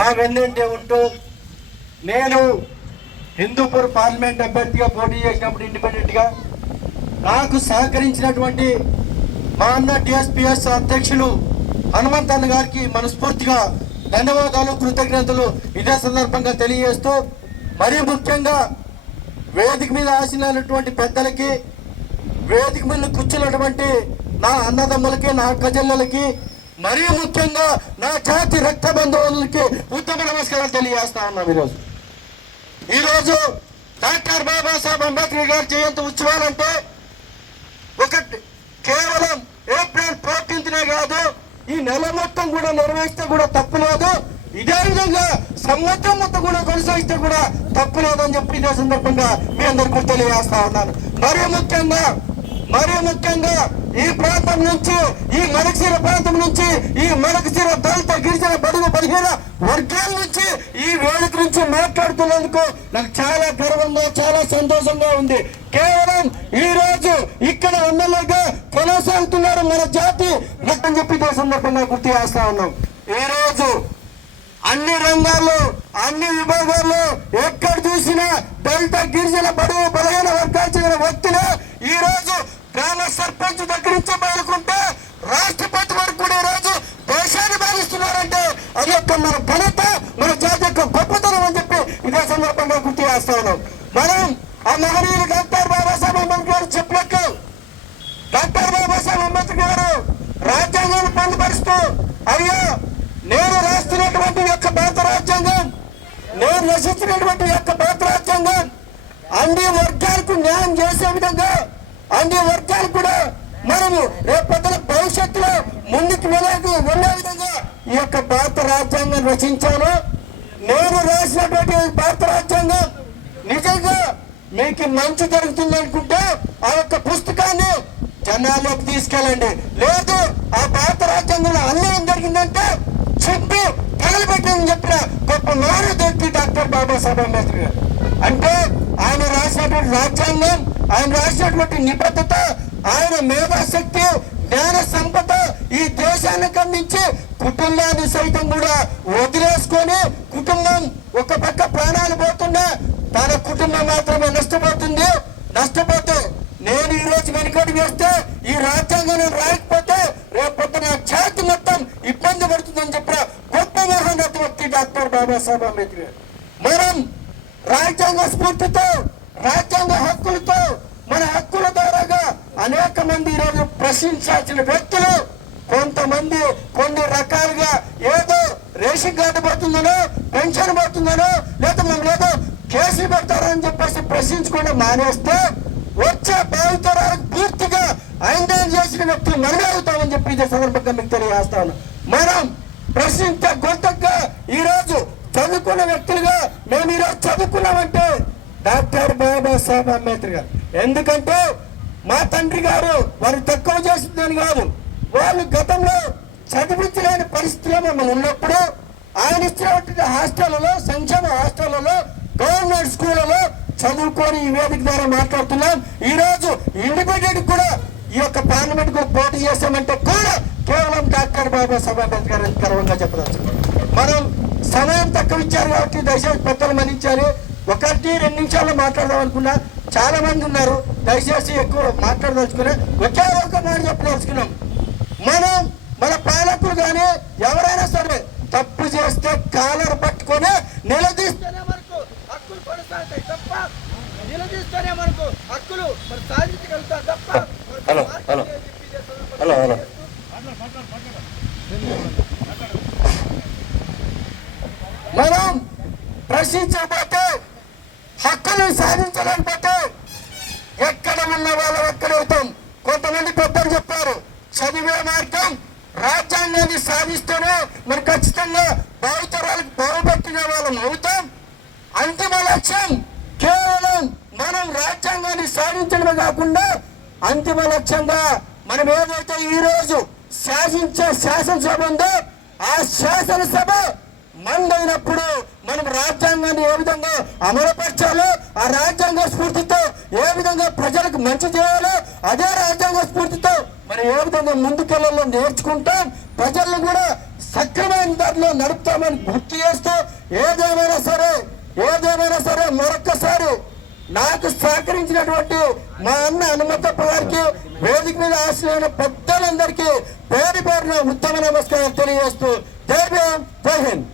నా వెన్నంటే ఉంటూ నేను హిందూపూర్ పార్లమెంట్ అభ్యర్థిగా పోటీ చేసినప్పుడు ఇండిపెండెంట్గా నాకు సహకరించినటువంటి మా అన్న టీఎస్పీఎస్ అధ్యక్షులు హనుమంత్ అన్న గారికి మనస్ఫూర్తిగా ధన్యవాదాలు, కృతజ్ఞతలు ఇదే సందర్భంగా తెలియజేస్తూ, మరీ ముఖ్యంగా వేదిక మీద ఆశీనటువంటి పెద్దలకి, వేదిక మీద కూర్చున్నటువంటి నా అన్నదమ్ములకి, నా అక్కచెల్లెలకి, మరీ ముఖ్యంగా నా జాతి రక్త బంధువులకి ఉత్తమ నమస్కారాలు తెలియజేస్తా ఉన్నాం. ఈరోజు డాక్టర్ బాబాసాహెబ్ అంబేద్కర్ గారి జయంతి ఉత్సవాలంటే ఒకటి కేవలం ఏప్రిల్ 14నే కాదు, ఈ నెల మొత్తం కూడా నిర్వహిస్తే కూడా తప్పులేదు. ఇదే విధంగా సంవత్సరం మొత్తం కూడా కొనసాగిస్తే కూడా తప్పులేదని చెప్పి ఇదే సందర్భంగా మీ అందరికీ తెలియజేస్తా ఉన్నాను. మరీ ముఖ్యంగా ఈ ప్రాంతం నుంచి, ఈ మడకశిర ప్రాంతం నుంచి, ఈ మడకశిర దళిత గిరిజన బడుగు బలహీన వర్గాల నుంచి ఈ వేదిక నుంచి మాట్లాడుతున్నందుకు నాకు చాలా గర్వంగా, చాలా సంతోషంగా ఉంది. కేవలం ఈ రోజు ఇక్కడ ఎమ్మెల్యేగా కొనసాగుతున్నారు మన జాతి అని చెప్పి ఇదే సందర్భంగా గుర్తు చేస్తా ఉన్నాం. ఈ రోజు అన్ని రంగాల్లో, అన్ని విభాగాల్లో ఎక్కడ చూసినా దళిత గిరిజన బడుగు బలహీన వర్గాలు చెందిన వ్యక్తులు ఈ రోజు గ్రామ సర్పంచ్ దగ్గర నుంచి మొదలుకుంటే రాష్ట్రపతి వరకు కూడా ఈ రోజు దేశాన్ని పాలిస్తున్నారంటే అది యొక్క మన ఘనత, మన జాతి యొక్క గొప్పతనం అని చెప్పి ఇదే సందర్భంగా గుర్తు చేస్తా ఉన్నాం. మనం ఆ మహనీయులు డాక్టర్ బాబాసాహెబ్ అంబేద్కర్ గారు చెప్పినట్టు, డాక్టర్ బాబాసాహెబ్ అంబేద్కర్ గారు రాజ్యాంగాన్ని పొందుపరుస్తూ, అయ్యా నేను రాస్తున్నటువంటి యొక్క భారత రాజ్యాంగం, నేను రచించినటువంటి యొక్క భారత రాజ్యాంగం అన్ని వర్గాలకు న్యాయం చేసే విధంగా, అన్ని వర్గాలు కూడా మనము రేపొద్దున భవిష్యత్తులో ముందుకు వెళ్ళే విధంగా ఈ యొక్క భారత రాజ్యాంగం రచించాను. నేను రాసినటువంటి భారత రాజ్యాంగం నిజంగా మీకు మంచి జరుగుతుంది అనుకుంటే ఆ యొక్క పుస్తకాన్ని జనాల్లోకి తీసుకెళ్ళండి. లేదు ఆ భారత రాజ్యాంగంలో అన్యాయం జరిగిందంటే చెప్పి తగలబెట్టని చెప్పిన గొప్ప నాయకుడు డాక్టర్ బాబాసాహెబ్ అంబేద్కర్ గారు. అంటే ఆయన రాసినటువంటి రాజ్యాంగం, ఆయన రాసినటువంటి నిబద్ధత, ఆయన మేధాశక్తి, జ్ఞాన సంపద ఈ దేశానికి అందించి కుటుంబాన్ని సైతం కూడా వదిలేసుకొని, కుటుంబం ఒక పక్క ప్రాణాలు పోతున్నా తన కుటుంబం మాత్రమే నష్టపోతే నేను ఈ రోజు వెనుకటి వేస్తే ఈ రాజ్యాంగాన్ని రాయకపోతే రేపొద్దున జాతి మొత్తం ఇబ్బంది పడుతుందని చెప్పిన గొప్ప మహోన్నత వ్యక్తి డాక్టర్ బాబాసాహెబ్ అంబేద్కర్. మనం రాజ్యాంగ స్ఫూర్తితో, రాజ్యాంగ హక్కులతో, మన హక్కుల ద్వారాగా అనేక మంది ఈరోజు ప్రశ్నించాల్సిన వ్యక్తులు కొంతమంది కొన్ని రకాలుగా ఏదో రేషన్ కార్డు పడుతుందనో, పెన్షన్ పడుతుందనో, లేదా మనం ఏదో కేసులు పెడతారని చెప్పేసి ప్రశ్నించుకోవడం మానేస్తే వచ్చే భావితరాలకు పూర్తిగా అన్యాయం చేసిన వ్యక్తులు మనమే అవుతామని చెప్పి ఇదే సందర్భంగా మీకు తెలియజేస్తాను. మనం ప్రశ్నించే గొంతగా ఈరోజు చదువుకున్న వ్యక్తులుగా మేము ఈరోజు చదువుకున్నామంటే డాక్టర్ బాబాసాహెబ్ అంబేద్కర్ గారు. ఎందుకంటే మా తండ్రి గారు వారు తక్కువ చేసిందని కాదు, వాళ్ళు గతంలో చదివించలేని పరిస్థితిలో మమ్మల్ని ఉన్నప్పుడు ఆయన ఇచ్చినటువంటి హాస్టళ్లలో, సంక్షేమ హాస్టళ్లలో, గవర్నమెంట్ స్కూళ్లలో చదువుకొని ఈ వేదిక ద్వారా మాట్లాడుతున్నాం. ఈ రోజు ఇండిపెండెంట్ కూడా ఈ యొక్క పార్లమెంట్ కు పోటీ చేస్తామంటే కూడా కేవలం డాక్టర్ బాబాసాహెబ్ అంబేద్కర్ గర్వంగా చెప్పవచ్చు. మనం సమయం తక్కువ ఇచ్చారు కాబట్టి దయచేసి పెద్దలు మన్నించాలి. 1-2 నిమిషాల్లో మాట్లాడదాం అనుకున్నా, చాలా మంది ఉన్నారు, దయచేసి ఎక్కువ మాట్లాడదలుచుకున్నా ఒకే ఒక మాట చెప్పదలుచుకున్నాం. మనం మన పాలకులు కానీ ఎవరైనా సరే తప్పు చేస్తే కాలర్ పట్టుకొని నిలదీస్తేనే మనకు హక్కులు కొనసాగుతాయి తప్ప, నిలదీస్తేనే మనకు హక్కులు మనం సాధించగలుగుతాం తప్ప. మనం ప్రశ్నించకపోతే, హక్కులను సాధించలేకపోతే ఎక్కడ ఉన్న వాళ్ళు ఎక్కడవుతాం. కొంతమంది పెద్దలు చెప్పారు, చదివే మార్గం రాజ్యాంగాన్ని సాధిస్తేనే మరి ఖచ్చితంగా భావితరాలకు బాగుపట్టిన వాళ్ళం అవుతాం. అంతిమ లక్ష్యం కేవలం మనం రాజ్యాంగాన్ని సాధించడమే కాకుండా అంతిమ లక్ష్యంగా మనం ఏదైతే ఈ రోజు శాసించే శాసనసభ ఉందో ఆ శాసనసభ మందైనప్పుడు మనం రాజ్యాంగాన్ని ఏ విధంగా అమలుపరచాలో, ఆ రాజ్యాంగ స్ఫూర్తితో ఏ విధంగా ప్రజలకు మంచి చేయాలో, అదే రాజ్యాంగ స్ఫూర్తితో మనం ఏ విధంగా ముందుకెళ్ళాలో నేర్చుకుంటాం. ప్రజలను కూడా సక్రమైన దారిలో నడుపుతామని గుర్తు చేస్తూ ఏదేమైనా సరే మరొక్కసారి నాకు సహకరించినటువంటి మా అన్న హనుమంతప్ప గారికి, వేదిక మీద ఆశ్రయమైన పెద్దలందరికీ పేరు పేరున ఉత్తమ నమస్కారాలు తెలియజేస్తూ జై భీమ్, జై హింద్.